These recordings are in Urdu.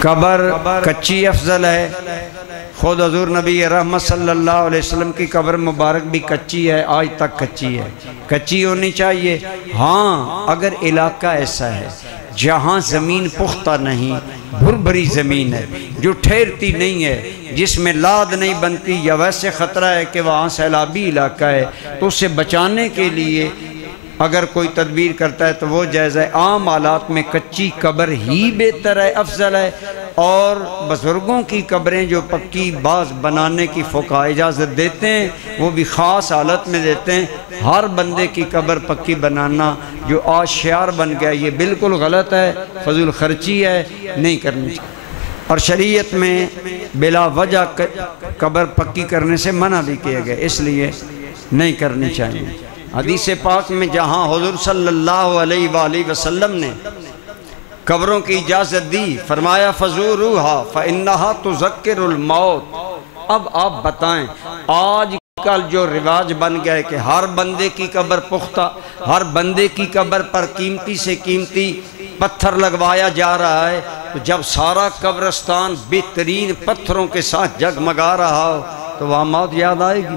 قبر کچی افضل ہے۔ خود حضور نبی رحمت صلی اللہ علیہ وسلم کی قبر مبارک بھی کچی ہے، آج تک کچی ہے، کچی ہونی چاہیے۔ ہاں اگر علاقہ ایسا ہے جہاں زمین پختہ نہیں، بھری زمین ہے جو ٹھہرتی نہیں ہے، جس میں لاد نہیں بنتی، یا ویسے خطرہ ہے کہ وہاں سیلابی علاقہ ہے، تو اسے بچانے کے لیے اگر کوئی تدبیر کرتا ہے تو وہ جائز ہے۔ عام حالات میں کچی قبر ہی بہتر ہے، افضل ہے۔ اور بزرگوں کی قبریں جو پکی بعض بنانے کی فقہاء اجازت دیتے ہیں، وہ بھی خاص حالت میں دیتے ہیں۔ ہر بندے کی قبر پکی بنانا جو آج شعار بن گیا، یہ بالکل غلط ہے، فضول خرچی ہے، نہیں کرنی چاہیے۔ اور شریعت میں بلا وجہ قبر پکی کرنے سے منع بھی کیا گیا، اس لیے نہیں کرنی چاہیے۔ حدیث پاک میں جہاں حضور صلی اللہ علیہ وآلہ وسلم نے قبروں کی اجازت دی، فرمایا فزوروہا فإنہا تذکر الموت۔ اب آپ بتائیں، آج کل جو رواج بن گیا ہے کہ ہر بندے کی قبر پختہ، ہر بندے کی قبر پر قیمتی سے قیمتی پتھر لگوایا جا رہا ہے، تو جب سارا قبرستان بہترین پتھروں کے ساتھ جگمگا رہا ہو تو وہاں موت یاد آئے گی؟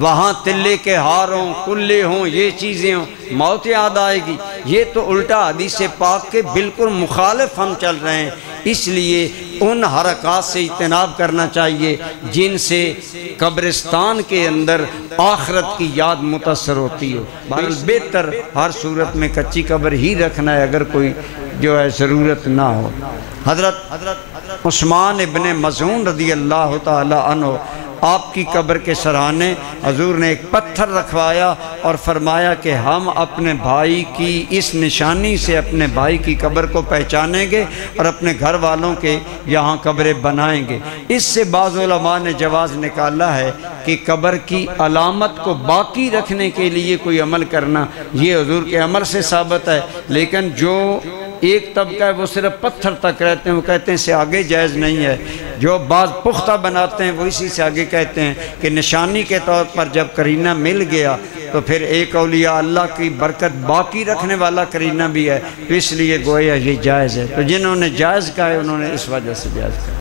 وہاں تلے کے ہار ہوں، کلے ہوں، یہ چیزیں ہوں، موت یاد آئے گی؟ یہ تو الٹا حدیث پاک کے بالکل مخالف ہم چل رہے ہیں۔ اس لیے ان حرکات سے اجتناب کرنا چاہیے جن سے قبرستان کے اندر آخرت کی یاد متاثر ہوتی ہو۔ بہرحال بہتر ہر صورت میں کچی قبر ہی رکھنا ہے اگر کوئی جو ہے ضرورت نہ ہو۔ حضرت عثمان ابن مظعون رضی اللہ تعالی عنہ، آپ کی قبر کے سرانے حضور نے ایک پتھر رکھوایا اور فرمایا کہ ہم اپنے بھائی کی اس نشانی سے اپنے بھائی کی قبر کو پہچانیں گے اور اپنے گھر والوں کے یہاں قبریں بنائیں گے۔ اس سے بعض علماء نے جواز نکالا ہے کہ قبر کی علامت کو باقی رکھنے کے لیے کوئی عمل کرنا، یہ حضور کے عمل سے ثابت ہے۔ لیکن جو ایک طبقہ ہے وہ صرف پتھر تک رہتے ہیں، وہ کہتے ہیں اس سے آگے جائز نہیں ہے۔ جو بعض پختہ بناتے ہیں وہ اسی سے آگے کہتے ہیں کہ نشانی کے طور پر جب قرینہ مل گیا تو پھر ایک اولیاء اللہ کی برکت باقی رکھنے والا قرینہ بھی ہے، تو اس لیے گویا یہ جائز ہے۔ تو جنہوں نے جائز کہا ہے انہوں نے اس وجہ سے جائز کہا۔